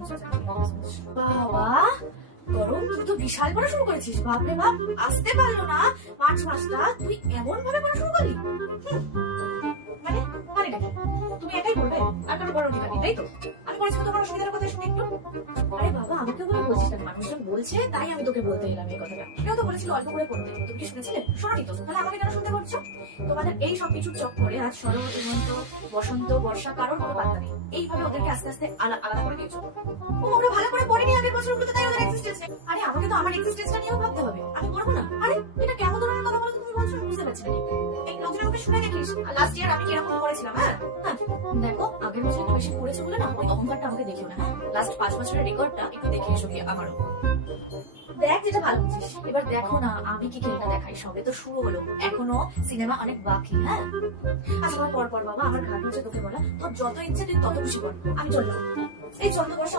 বাবা গরম, তুই তো বিশাল পড়া শুরু করেছিস। বাপরে বাপ, আসতে পারলো না মার্চ মাসটা, তুই এমন ভাবে পড়া শুরু করলি। মানে মানে নাকি তুমি একাই বলবে আর কারো বড় অধিকারী, তাই তো? আমি বলছি তোমার অসুবিধার কথা শুনে একটু। আরে বাবা, আমাকে বলে বলছিস না, মানুষজন বলছে তাই আমি তোকে বলতে এলাম এই কথাটা। কেউ তো বলেছিল অল্প করে পড়তে, তুমি কি শুনেছিলে? শোনোনি তো, তাহলে আমাকে কেন শুনতে করছো? তোমাদের এই সব কিছুর চক্করে আজ শরৎ, হেমন্ত, বসন্ত, বর্ষা কারোর কোনো পাত্তা নেই। এইভাবে ওদেরকে আস্তে আস্তে আলাদা করে দিয়েছো। ও ওরা ভালো করে পড়েনি আগের বছরগুলোতে, তাই ওদের এক্সিস্টেন্স নেই। আরে আমাকে তো আমার এক্সিস্টেন্সটা নিয়েও ভাবতে হবে, আমি পড়বো না? আরে এটা কেমন ধরনের কথা বলো তুমি বলছো, বুঝতে পারছি না। এই লোকজনের মুখে শুনে দেখিস লাস্ট ইয়ার আমি কিরকম করেছিলাম। হ্যাঁ হ্যাঁ, দেখো আগের বছর একটু বেশি পড়েছে বলে না ওই অহংকারটা আমাকে দেখিও না। হ্যাঁ, লাস্ট 5 বছরের রেকর্ডটা একটু দেখে এসো গিয়ে আমারও। দেখ যেটা ভালো বুঝিস। এবার দেখো না আমি কি খেলনা দেখাই, সবে তো শুরু হলো, এখনো সিনেমা অনেক বাকি। হ্যাঁ আচ্ছা পর পর বাবা, আমার ঘাট হচ্ছে তোকে বলা। তোর যত ইচ্ছে তুই তত খুশি কর, আমি চললাম। এই চন্দ্রবর্ষা